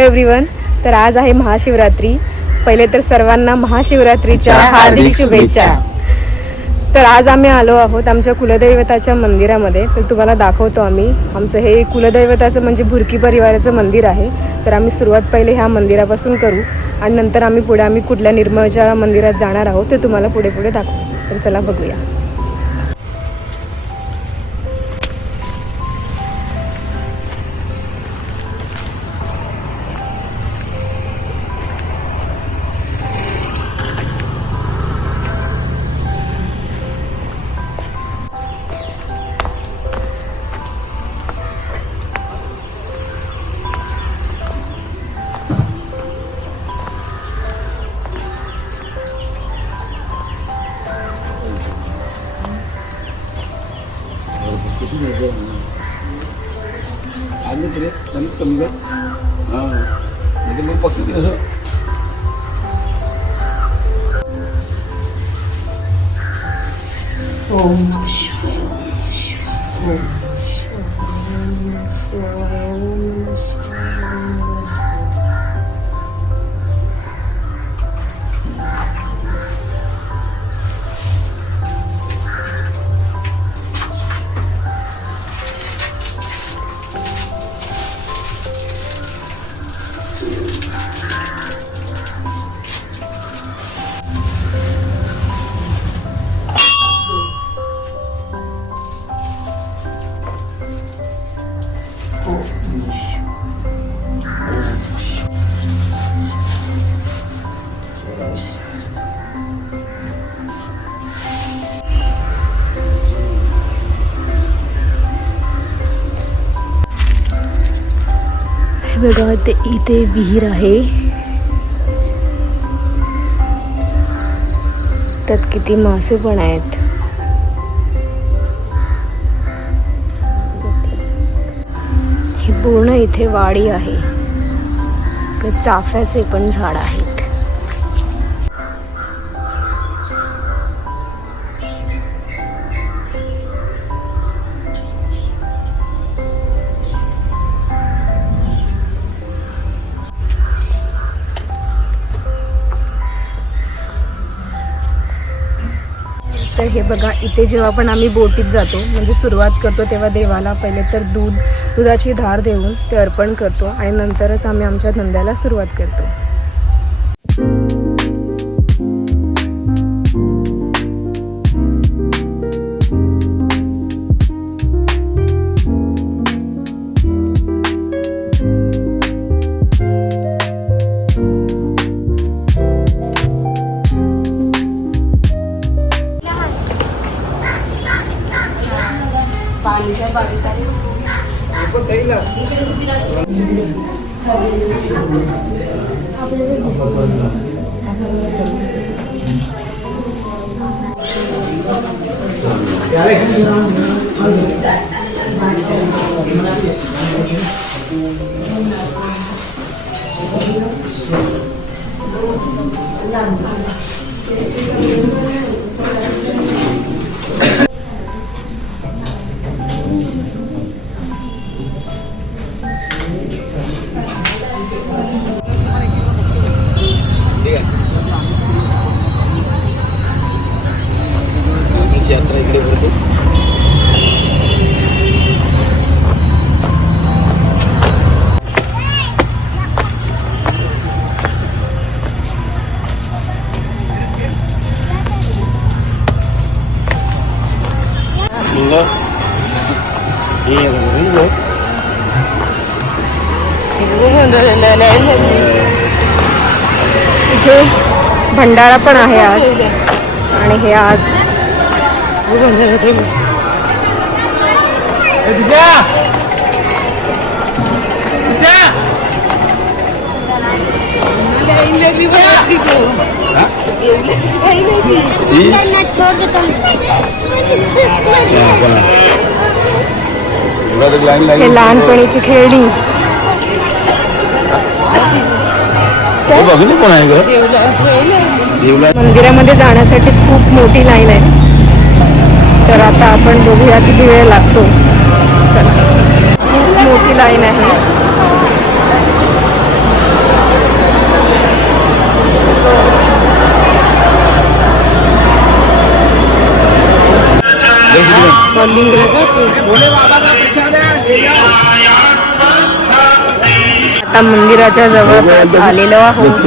Everyone, तर आज आहे महाशिवरात्री. पहिले तर सर्वांना महाशिवरात्रीच्या हार्दिक शुभेच्छा. तर आज आम्ही आलो आहोत आमच्या कुलदैवताच्या मंदिरामध्ये. तर तुम्हाला दाखवतो आम्ही. आमचं हे कुलदैवताचं म्हणजे भुर्की परिवाराचं मंदिर आहे. तर आम्ही सुरुवात पहिले ह्या मंदिरापासून करू आणि नंतर आम्ही कुठल्या निर्मळच्या मंदिरात जाणार आहोत ते तुम्हाला पुढे पुढे दाखवू. तर चला बघूया. बघा ते इथे विहीर आहे. त्यात किती मासे पण आहेत. ही पूर्ण इथे वाडी आहे. चाफ्याचे पण झाड आहेत. तर हे बघा इथे जेव्हा पण आम्ही बोटीत जातो म्हणजे सुरुवात करतो तेव्हा देवाला पहिले तर दुधाची धार देऊन ते अर्पण करतो आणि नंतरच आम्ही आमच्या धंद्याला सुरुवात करतो. यात्रा इकडे भरते. इथे भंडारा पण आहे आज आणि हे आज हे लहानपणीची खेळणी. मंदिरामध्ये जाण्यासाठी खूप मोठी लाईन आहे. तर आता आपण बघूया किती वेळ लागतो. चला, खूप मोठी लाईन आहे. आता मंदिराच्या जवळपास आलेलो आहोत.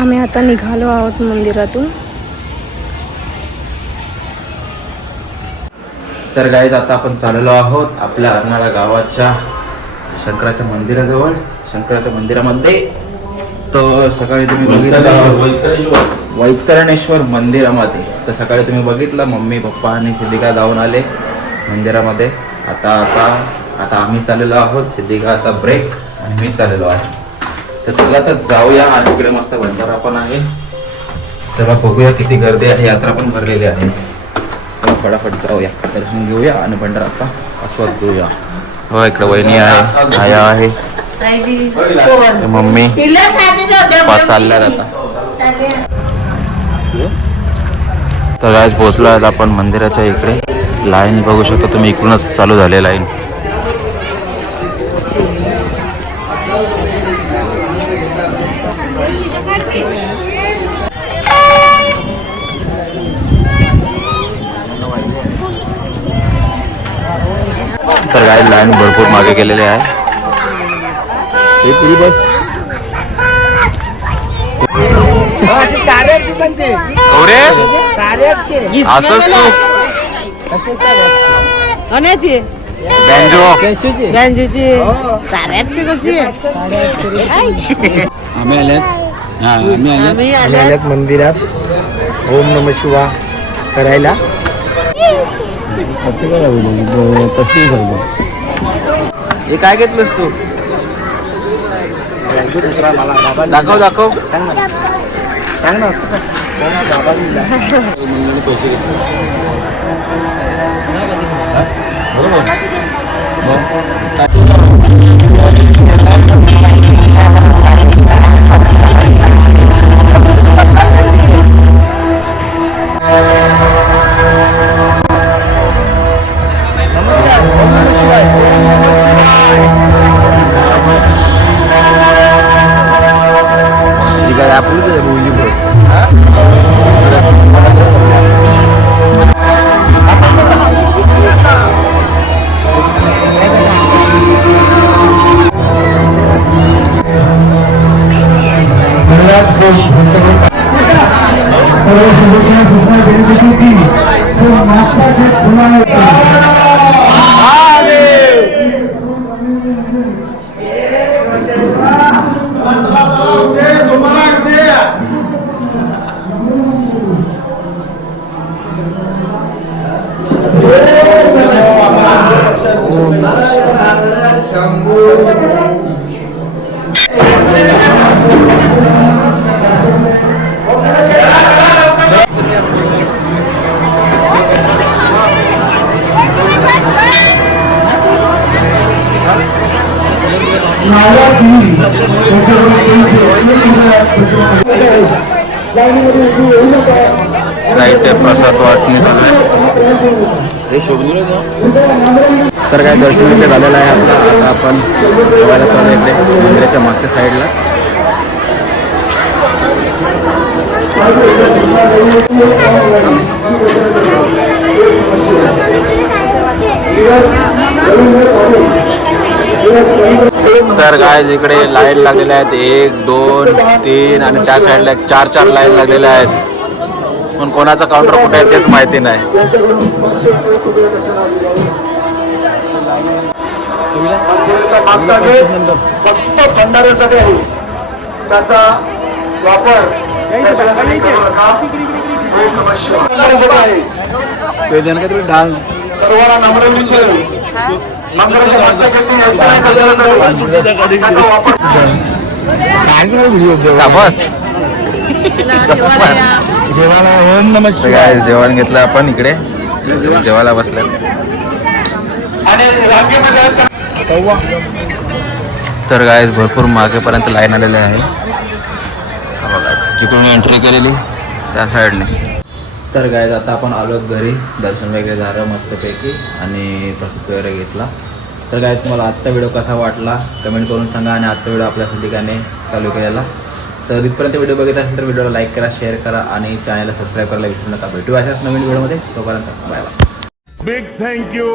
आम्ही आता निघालो आहोत मंदिरातून. तर गाईज आता आपण चाललो आहोत आपल्या अर्नाळा गावाच्या शंकराच्या मंदिराजवळ. शंकराच्या मंदिरामध्ये तर सकाळी तुम्ही बघितलं वैतरणेश्वर मंदिरामध्ये. तर सकाळी तुम्ही बघितलं मम्मी पप्पा आणि सिद्धिका जाऊन आले मंदिरामध्ये. आता आता आता आम्ही चाललेलो आहोत. सिद्धिका आता ब्रेक आणि मी चाललेलो आहे. तर चला तर जाऊया. आणि इकडे मस्त भंडारा पण आहे. चला बघूया किती गर्दी आहे. यात्रा पण भरलेली आहे. चला फटाफट जाऊया दर्शन घेऊया आणि भंडाराचा आस्वाद घेऊया. हो इकडे वहिनी आहे आया आहे मम्मी चालल्यात आता. तर आज पोहोचलो आहेत आपण मंदिराच्या इकडे. लाईन बघू शकता तुम्ही इकडूनच चालू झाले लाईन. तर काय लाईन भरपूर मागे गेलेले आहे. हे पुरी बस असंच आम्ही आल्यात मंदिरात ओम नमः शिवाय करायला. हे काय घेतलंस तू? दाखव दाखव सांग ना पैसे घेतले राईट ते प्रसाद वाटणी चालू आहे. तर काय दर्शन इथे झालेलं आहे आपलं. आता आपण जेवायला चालू इकडे मंदिराच्या मागच्या साईडला. तर काय इकडे लाईन लागलेल्या आहेत 1 2 3 आणि त्या साईडला 4 लाईन लागलेल्या आहेत. पण कोणाचा काउंटर कुठे आहे तेच माहिती नाही. फक्त भंडाऱ्यासाठी आहे. त्याचा वापर डान्स सर्वांना नम्र विनंती. व्हिडिओ का बस जेवायला ओम नमः तर काय जेवण घेतलं आपण इकडे जेवायला बसल्या. तर काय भरपूर मागेपर्यंत लाईन आलेली आहे. बघा जिकडून एंट्री केलेली त्या साईडने. तर काय आता आपण आलो घरी. दर्शन वगैरे झालं मस्तपैकी आणि प्रसाद वगैरे घेतला. तर काय तुम्हाला आजचा व्हिडिओ कसा वाटला कमेंट करून सांगा. आणि आजचा व्हिडिओ आपल्या ठिकाणी चालू केलेला. तर इथपर्यंत व्हिडिओ बघत असेल तर व्हिडिओला लाईक करा, शेअर करा आणि चॅनलला सबस्क्राईब करायला विसरू नका. भेटू अशाच नवीन व्हिडिओमध्ये. तोपर्यंत bye bye. Big thank you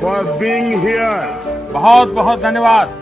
for being here. बहुत बहुत धन्यवाद.